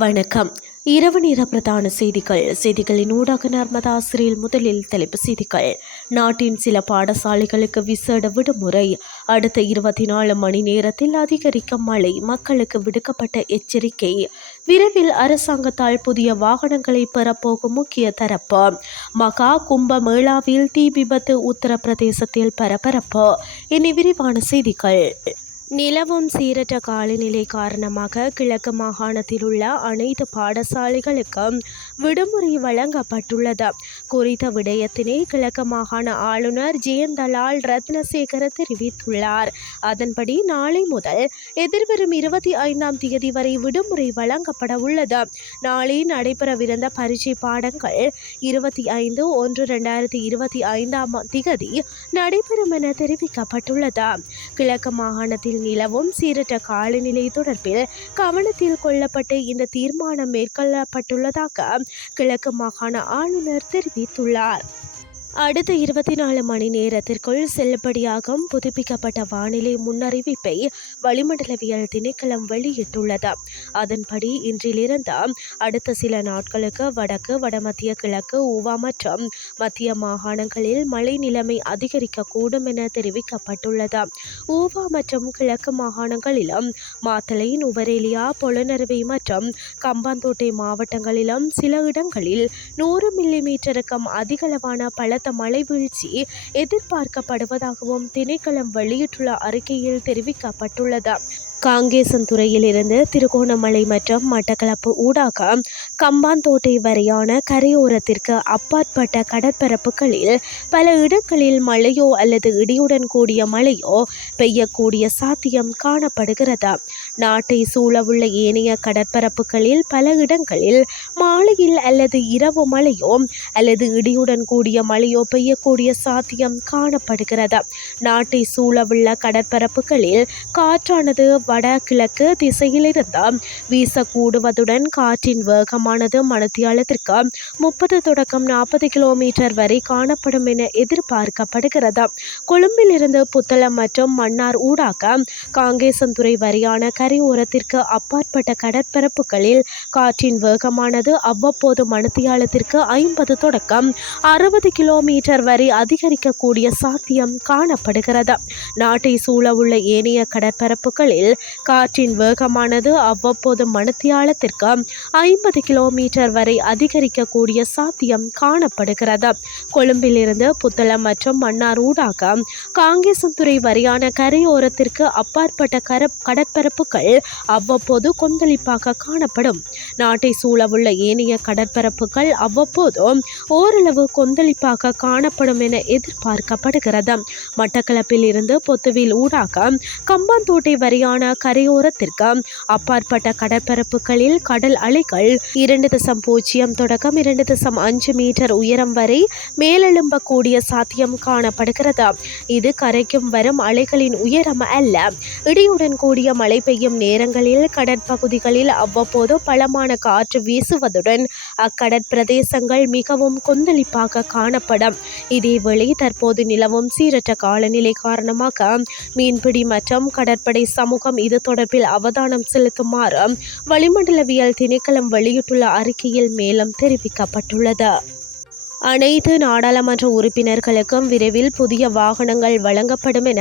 வணக்கம். இரவு நேர பிரதான செய்திகள். செய்திகளின் ஊடாக நர்மதா ஆசிரியர் முதலில் தலைப்பு செய்திகள். நாட்டின் சில பாடசாலைகளுக்கு விசேட விடுமுறை. அடுத்த இருபத்தி நாலு மணி நேரத்தில் அதிகரிக்கும் மழை. மக்களுக்கு விடுக்கப்பட்ட எச்சரிக்கை. விரைவில் அரசாங்கத்தால் புதிய வாகனங்களை பெறப்போகும் முக்கிய தரப்பு. மகா கும்ப மேளாவில் தீ விபத்து உத்தரப்பிரதேசத்தில் பரபரப்பு. இனி விரிவான செய்திகள். நிலவும் சீரற்ற காலநிலை காரணமாக கிழக்கு மாகாணத்தில் உள்ள அனைத்து பாடசாலைகளுக்கும் விடுமுறை வழங்கப்பட்டுள்ளது. குறித்த விடயத்தினை கிழக்கு மாகாண ஆளுநர் ஜெயந்தலால் ரத்னசேகர தெரிவித்துள்ளார். அதன்படி நாளை முதல் எதிர்வரும் இருபத்தி ஐந்தாம் தேதி வரை விடுமுறை வழங்கப்பட உள்ளது. நாளை நடைபெறவிருந்த பரீட்சை பாடங்கள் இருபத்தி ஐந்து ஒன்று ரெண்டாயிரத்தி இருபத்தி ஐந்தாம் திகதி நடைபெறும் என தெரிவிக்கப்பட்டுள்ளது. கிழக்கு மாகாணத்தில் நிலவும் சீரற்ற காலநிலை தொடர்பில் கவனத்தில் கொள்ளப்பட்டு இந்த தீர்மானம் மேற்கொள்ளப்பட்டுள்ளதாக கிழக்கு மாகாண ஆளுநர் தெரிவித்துள்ளார். அடுத்த இருபத்தி நாலு மணி நேரத்திற்குள் செல்லுபடியாகும் புதுப்பிக்கப்பட்ட வானிலை முன்னறிவிப்பை வளிமண்டலவியல் திணைக்களம் வெளியிட்டுள்ளது. அதன்படி இன்றிலிருந்து அடுத்த சில நாட்களுக்கு வடக்கு வடமத்திய கிழக்கு ஊவா மற்றும் மத்திய மாகாணங்களில் மழை நிலைமை அதிகரிக்கக்கூடும் என தெரிவிக்கப்பட்டுள்ளது. ஊவா மற்றும் கிழக்கு மாகாணங்களிலும் மாத்தளை நுவரேலியா பொலனறுவை மற்றும் கம்பாந்தோட்டை மாவட்டங்களிலும் சில இடங்களில் நூறு மில்லி மீட்டருக்கும் அதிகளவான பலத்த மழை வீழ்ச்சி எதிர்பார்க்கப்படுவதாகவும் திணைக்களம் வெளியிட்டுள்ள அறிக்கையில் தெரிவிக்கப்பட்டுள்ளது. காங்கேசன்துறையிலிருந்து திருகோணமலை மற்றும் மட்டக்களப்பு ஊடாக கம்பாந்தோட்டை வரையான கரையோரத்திற்கு அப்பாற்பட்ட கடற்பரப்புகளில் பல இடங்களில் மழையோ அல்லது இடியுடன் கூடிய மழையோ பெய்யக்கூடிய சாத்தியம் காணப்படுகிறது. நாட்டை சூழவுள்ள ஏனைய கடற்பரப்புகளில் பல இடங்களில் மாலையில் அல்லது இரவு மழையோ அல்லது இடியுடன் கூடிய மழையோ பெய்யக்கூடிய சாத்தியம் காணப்படுகிறது. நாட்டை சூழவுள்ள கடற்பரப்புகளில் காற்றானது வடகிழக்கு திசையிலிருந்து வீசக்கூடுவதுடன் காற்றின் வேகமானது மணித்தியாலத்திற்கு முப்பது தொடக்கம் நாற்பது கிலோமீட்டர் வரை காணப்படும் என எதிர்பார்க்கப்படுகிறது. கொழும்பிலிருந்து புத்தளம் மற்றும் மன்னார் ஊடாக காங்கேசன்துறை வரையான கரையோரத்திற்கு அப்பாற்பட்ட கடற்பரப்புகளில் காற்றின் வேகமானது அவ்வப்போது மணித்தியாலத்திற்கு ஐம்பது தொடக்கம் அறுபது கிலோமீட்டர் வரை அதிகரிக்கக்கூடிய சாத்தியம் காணப்படுகிறது. நாட்டை சூழவுள்ள ஏனைய கடற்பரப்புகளில் காற்றின் வேகமானது அவ்வப்போது மணித்தியாலத்திற்கு ஐம்பது கிலோமீட்டர் வரை அதிகரிக்கக்கூடிய சாத்தியம் காணப்படுகிறது. கொழும்பிலிருந்து புத்தளம் மற்றும் மன்னார் ஊடாக காங்கேசன்துறை வரையான கரையோரத்திற்கு அப்பாற்பட்ட கர கடற்பரப்புகள் அவ்வப்போது கொந்தளிப்பாக காணப்படும். நாட்டை சூழவுள்ள ஏனைய கடற்பரப்புகள் அவ்வப்போது ஓரளவு கொந்தளிப்பாக காணப்படும் என எதிர்பார்க்கப்படுகிறது. மட்டக்களப்பில் இருந்து பொத்துவில் ஊடாக கம்பாந்தோட்டை வரையான கரையோரத்திற்கு. அப்பாற்பட்ட கடற்பரப்புகளில் கடல் அலைகள் இரண்டு தசம் பூஜ்ஜியம் தொடக்கம் இரண்டு தசம் அஞ்சு மீட்டர் உயரம் வரை மேலெழும்பக்கூடிய சாத்தியம் காணப்படுகிறது. இது கரைக்கும் வரும் அலைகளின் உயரம் அல்ல. இடியுடன் கூடிய மழை பெய்யும் நேரங்களில் கடற்பகுதிகளில் அவ்வப்போது பலமான காற்று வீசுவதுடன் அக்கடற்பிரதேசங்கள் மிகவும் கொந்தளிப்பாக காணப்படும். இதேவேளை தற்போது நிலவும் சீரற்ற காலநிலை காரணமாக மீன்பிடி மற்றும் கடற்படை சமூகம் இது தொடர்பில் அவதானம் செலுத்துமாறு வளிமண்டலவியல் திணைக்களம் வெளியிட்டுள்ள அறிக்கையில் மேலும் தெரிவிக்கப்பட்டுள்ளது. அனைத்து நாடாளுமன்ற உறுப்பினர்களுக்கும் விரைவில் புதிய வாகனங்கள் வழங்கப்படும் என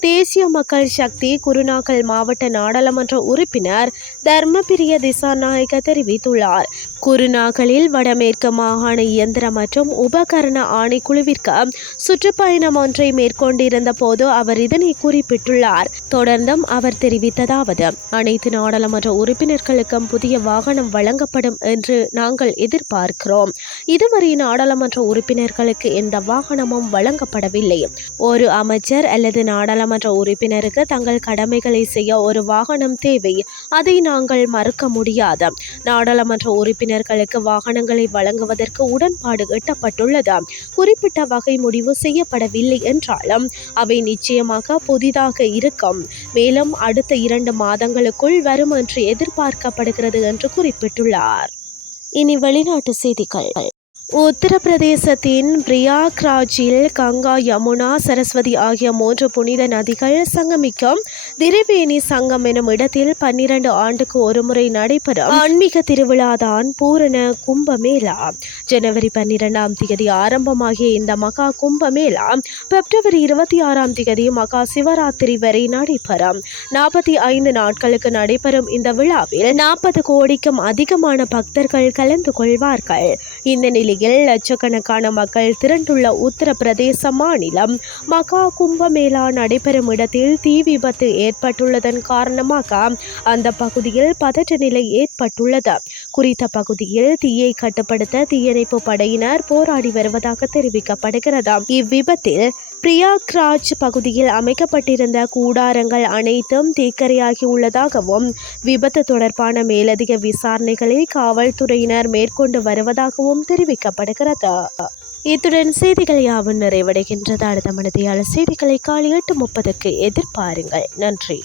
தேசிய மக்கள் சக்தி குருநாகல் மாவட்ட நாடாளுமன்ற உறுப்பினர் தர்மபிரிய திசாநாயக்க தெரிவித்துள்ளார். குருநாகலில் வடமேற்கு மாகாண இயந்திர மற்றும் உபகரண ஆணைக்குழுவிற்கு சுற்றுப்பயணம் ஒன்றை மேற்கொண்டிருந்த போது அவர் இதனை குறிப்பிட்டுள்ளார். தொடர்ந்தும் அவர் தெரிவித்ததாவது அனைத்து நாடாளுமன்ற உறுப்பினர்களுக்கும் புதிய வாகனம் வழங்கப்படும் என்று நாங்கள் எதிர்பார்க்கிறோம். இதுவரை நாடாளுமன்ற உறுப்பினர்களுக்கு எந்த வாகனமும் வழங்கப்படவில்லை. ஒரு அமைச்சர் அல்லது நாடாளுமன்ற உறுப்பினருக்கு தங்கள் கடமைகளை செய்ய ஒரு வாகனம் தேவை. அதை நாங்கள் மறுக்க முடியாது. நாடாளுமன்ற உறுப்பினர்களுக்கு வாகனங்களை வழங்குவதற்கு உடன்பாடு எட்டப்பட்டுள்ளது. குறிப்பிட்ட வகை முடிவு செய்யப்படவில்லை என்றாலும் அவை நிச்சயமாக புதிதாக இருக்கும். மேலும் அடுத்த இரண்டு மாதங்களுக்குள் வரும் என்று எதிர்பார்க்கப்படுகிறது என்று குறிப்பிட்டுள்ளார். இனி வெளிநாட்டு செய்திகள். உத்தரப்பிரதேசத்தின் பிரியாக்ராஜில் கங்கா யமுனா சரஸ்வதி ஆகிய மூன்று புனித நதிகள் சங்கமிக்கும் திரிவேணி சங்கம் எனும் இடத்தில் பன்னிரண்டு ஆண்டுக்கு ஒருமுறை நடைபெறும் ஆன்மீக திருவிழாதான் பூரண கும்பமேளா. ஜனவரி பன்னிரெண்டாம் தேதி ஆரம்பமாகிய இந்த மகா கும்பமேளா பிப்ரவரி இருபத்தி ஆறாம் தேதி மகா சிவராத்திரி வரை நடைபெறும். நாற்பத்தி ஐந்து நாட்களுக்கு நடைபெறும் இந்த விழாவில் நாற்பது கோடிக்கும் அதிகமான பக்தர்கள் கலந்து கொள்வார்கள். இந்த நிலை நிலையில் லட்சக்கணக்கான மக்கள் திரண்டுள்ள உத்தரப்பிரதேச மாநிலம் மகா கும்பமேளா நடைபெறும் இடத்தில் தீ விபத்து ஏற்பட்டுள்ளதன் காரணமாக அந்த பகுதியில் பதற்ற நிலை ஏற்பட்டுள்ளது. குறித்த பகுதியில் தீயை கட்டுப்படுத்த தீயணைப்பு படையினர் போராடி வருவதாக தெரிவிக்கப்படுகிறது. இவ்விபத்தில் பிரியாக்ராஜ் பகுதியில் அமைக்கப்பட்டிருந்த கூடாரங்கள் அனைத்தும் தீக்கரையாகி உள்ளதாகவும் விபத்து தொடர்பான மேலதிக விசாரணைகளை காவல்துறையினர் மேற்கொண்டு வருவதாகவும் தெரிவிக்கப்படுகிறது. இத்துடன் செய்திகள் யாவும் நிறைவடைகின்றது. அடுத்த மனதியாளர் செய்திகளை காலை எட்டு முப்பதுக்கு எதிர்பாருங்கள். நன்றி.